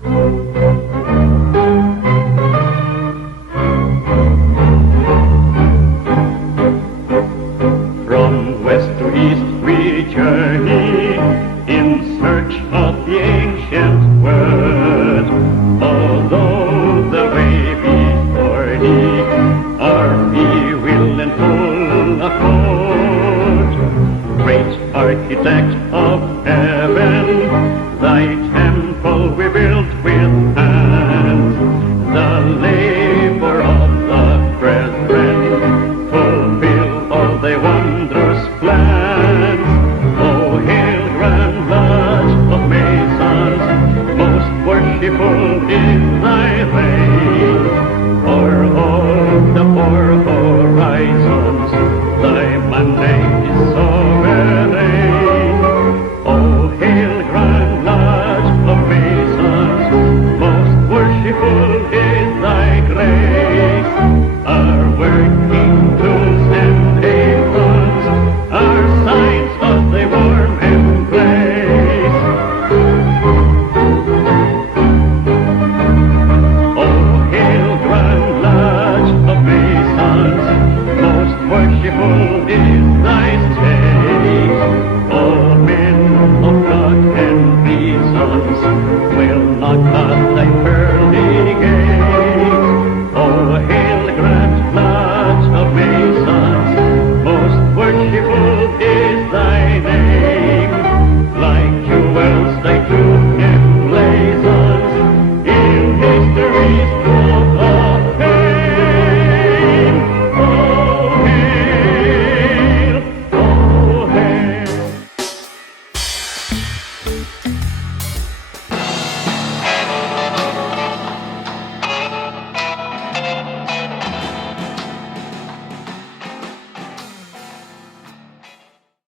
From west to east we journey in search of the ancient word. Although the way be thorny, our free will and full accord. Great architect of heaven, thy temple we built with hands. The labor of the brethren fulfill all thy wondrous plans. O hail, grand lodge of masons, most worshipful is thy reign. For all the four horizons, thy mandate is sovereign. O hail, grand lodge of masons, most worshipful is thy grace. Our working tools and aprons are signs of thy warm embrace. O hail, grand lodge of masons, most worshipful is thy state. All men of God and reasons will not cut thy